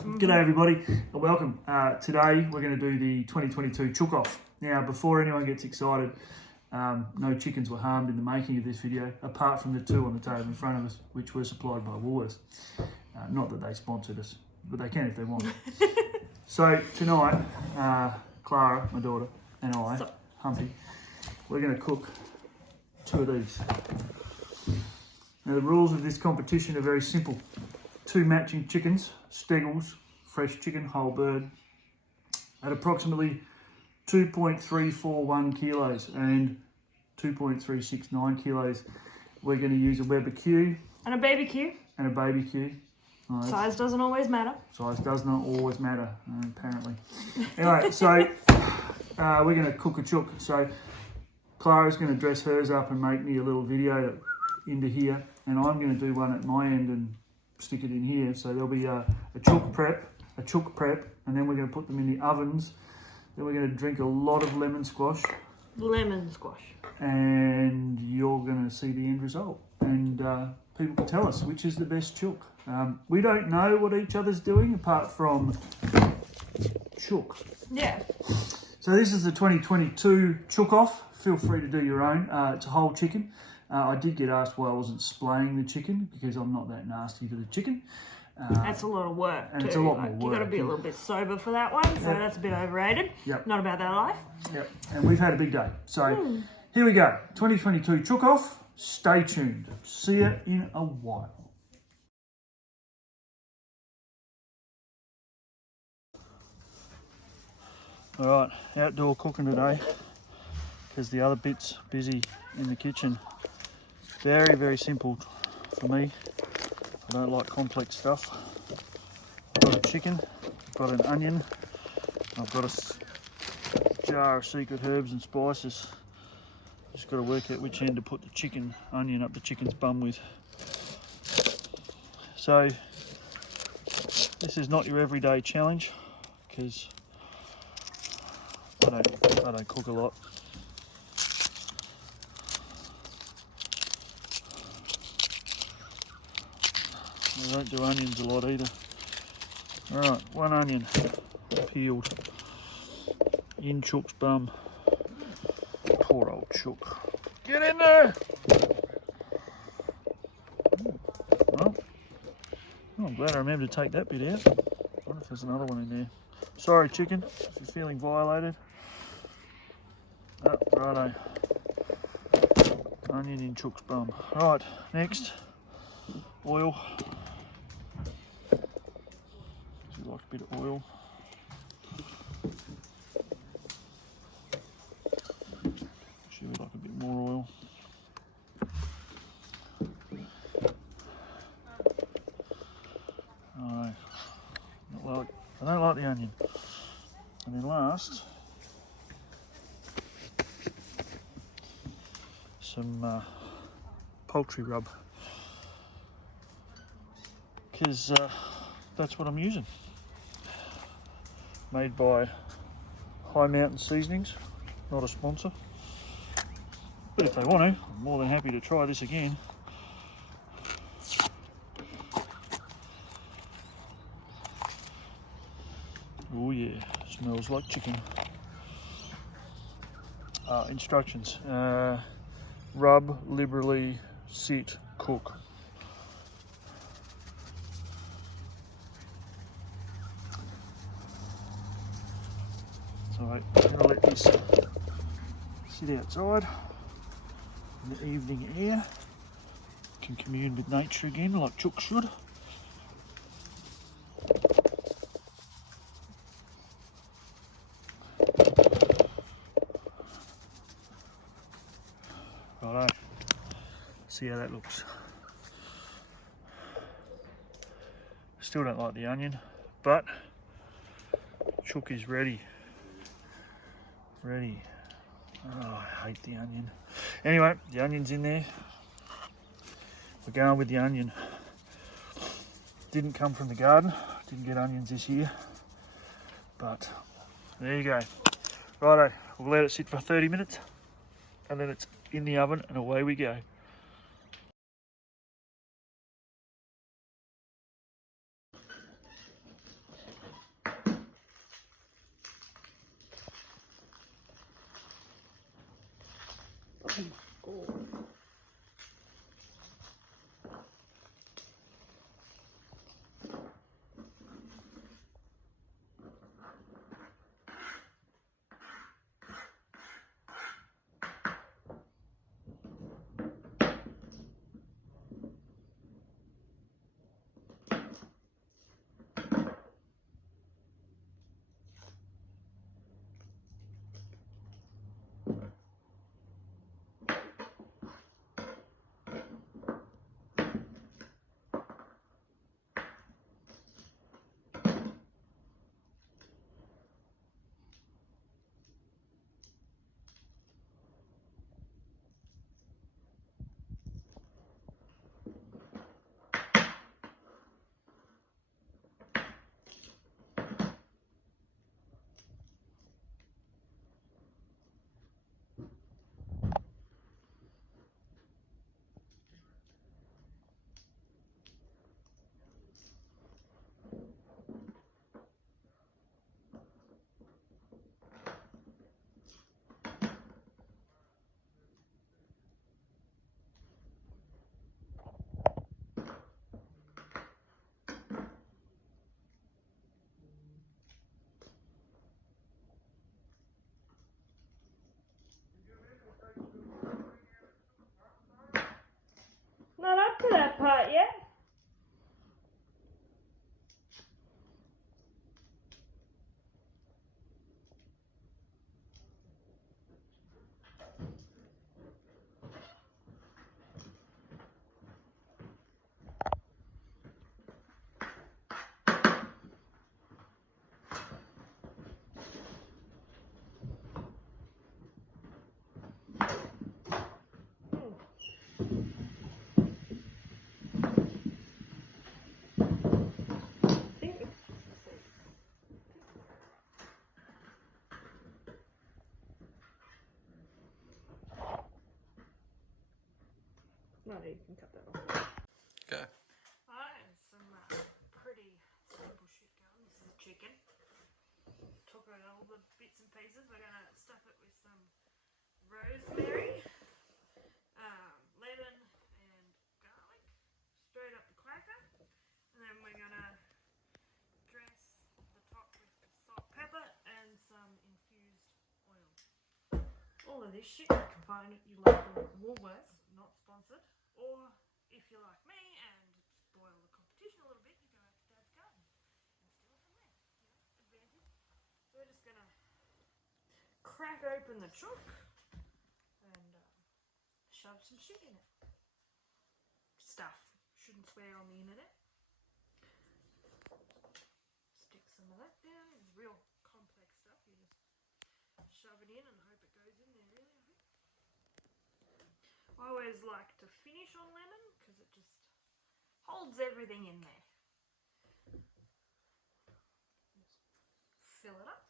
G'day everybody and welcome. Today we're going to do the 2022 Chook Off. Now before anyone gets excited, no chickens were harmed in the making of this video, apart from the two on the table in front of us, which were supplied by Woolworths. Not that they sponsored us, but they can if they want. So tonight, Clara, my daughter, and I, Humpy, we're going to cook two of these. Now the rules of this competition are very simple. Two matching chickens, steggles, fresh chicken, whole bird, at approximately 2.341 kilos and 2.369 kilos. We're going to use a Weber Q. And a baby Q. And a baby Q. Right. Size doesn't always matter. Size does not always matter, apparently. Anyway, so we're going to cook a chook. So Clara's going to dress hers up and make me a little video into here, and I'm going to do one at my end and stick it in here. So there'll be a chook prep, and then we're going to put them in the ovens. Then we're going to drink a lot of lemon squash. Lemon squash. And you're going to see the end result. And people can tell us which is the best chook. We don't know what each other's doing apart from chook. Yeah. So this is the 2022 Chook Off. Feel free to do your own. It's a whole chicken. I did get asked why I wasn't splaying the chicken because I'm not that nasty to the chicken. That's a lot of work and too. It's a lot more work. You've got to be a little bit sober for that one, so that's a bit overrated. Yep. Not about that life. Yep. And we've had a big day. So here we go. 2022 Chook Off. Stay tuned. See you in a while. All right, outdoor cooking today because the other bit's busy in the kitchen. Very, very simple for me. I don't like complex stuff. I've got a chicken, I've got an onion, I've got a jar of secret herbs and spices. Just got to work out which end to put the chicken onion up the chicken's bum with. So this is not your everyday challenge because I don't cook a lot. I don't do onions a lot either. Alright, one onion peeled in Chook's bum. Poor old Chook. Get in there! Well, I'm glad I remembered to take that bit out. I wonder if there's another one in there. Sorry chicken, if you're feeling violated. Oh, righto. Onion in Chook's bum. Right, next, oil. You like a bit of oil. She would like a bit more oil. I don't like the onion. And then last, some poultry rub, because that's what I'm using. Made by High Mountain Seasonings, not a sponsor. But if they want to, I'm more than happy to try this again. Oh yeah, smells like chicken. Instructions. Rub, liberally, sit, cook. Alright, I'm going to let this sit outside in the evening air. Can commune with nature again like chook should. Righto, see how that looks. Still don't like the onion, but chook is ready. Ready. Oh, I hate the onion. Anyway, the onion's in there. We're going with the onion. Didn't come from the garden. Didn't get onions this year. But there you go. Righto, we'll let it sit for 30 minutes and then it's in the oven and away we go. Oh. Not up to that part yet. No, you can cut that off. Okay. Alright, some pretty simple shit going. This is a chicken. Took out all the bits and pieces. We're going to stuff it with some rosemary, lemon and garlic straight up the cracker. And then we're going to dress the top with salt, pepper and some infused oil. All of this shit you can find at your local Woolworths, not sponsored. Or if you're like me and spoil the competition a little bit, you go out to Dad's garden and steal from there. Advantage. So we're just gonna crack open the chook and shove some shit in it. Stuff. Shouldn't swear on the internet. Stick some of that down. It's real complex stuff. You just shove it in and hope it goes in there, really, I think. I always like to finish on lemon because it just holds everything in there. Just fill it up.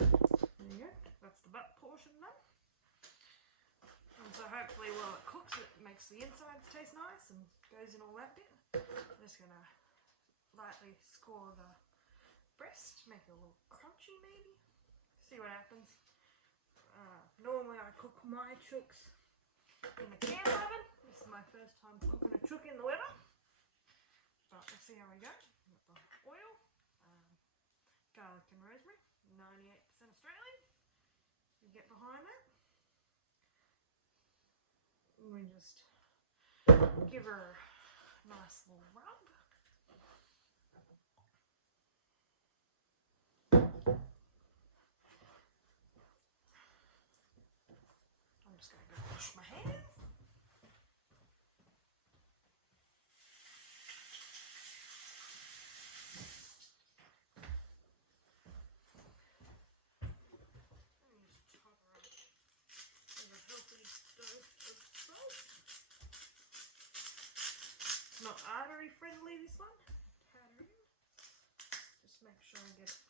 There you go. That's the butt portion done. And so hopefully while it cooks it makes the insides taste nice and goes in all that bit. I'm just going to lightly score the breast, make it a little crunchy maybe. See what happens. Normally I cook my chooks in the camp oven. This is my first time cooking a chook in the weather. But we'll see how we go. With the oil, garlic and rosemary, 98% Australian. You get behind that. And we just give her a nice little rub. I'm just going to go wash my hands. And just top her up with a healthy dose of salt. It's not artery friendly, this one. Powder in. Just make sure I get it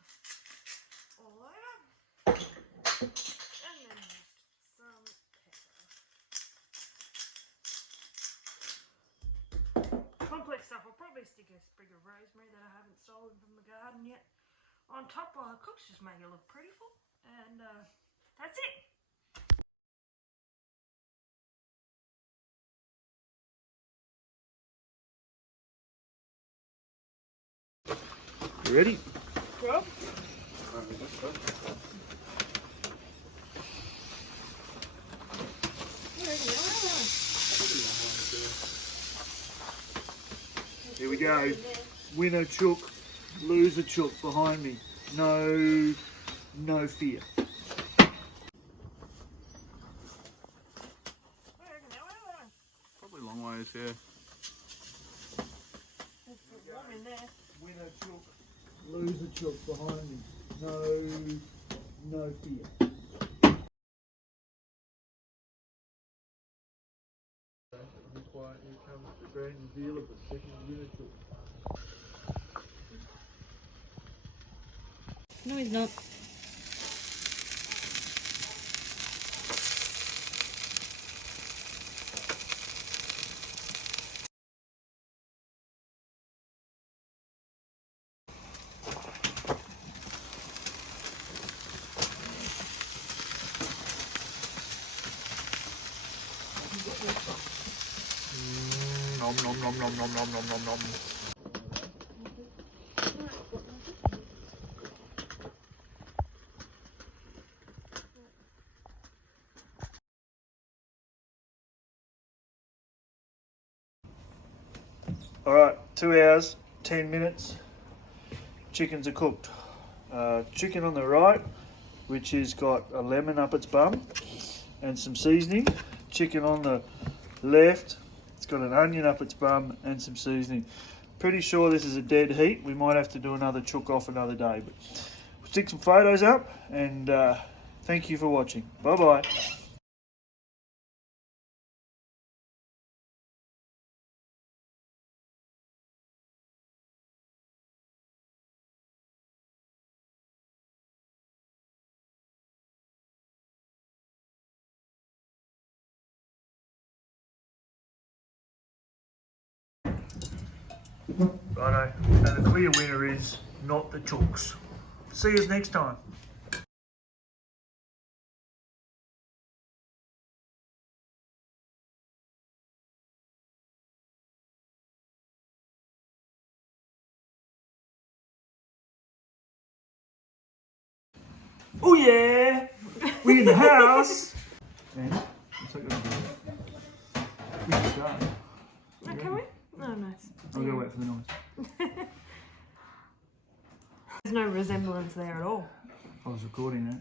all over. And then just some pepper. Complex stuff. I'll probably stick a sprig of rosemary that I haven't stolen from the garden yet on top while it cooks, just make it look prettiful. And that's it. You ready? Rob? Here we go. Winner Chook, loser Chook behind me. No fear. Probably a long ways, yeah. Warm in there. Winner Chook, loser Chook behind me. No fear. Quiet, here comes the grand reveal of the second winner Chook. No, he's not. Nom nom nom nom nom nom nom nom nom. All right, 2 hours, 10 minutes. Chickens are cooked. Chicken on the right, which has got a lemon up its bum and some seasoning. Chicken on the left, it's got an onion up its bum and some seasoning. Pretty sure this is a dead heat. We might have to do another chook off another day, but we'll stick some photos up, and thank you for watching. Bye bye. Righto, and the clear winner is not the chooks. See you next time. Oh yeah, we in the house. Man, what's that gonna do? We can start. Oh, can we? Oh, nice. I'll go wait for the noise. There's no resemblance there at all. I was recording that.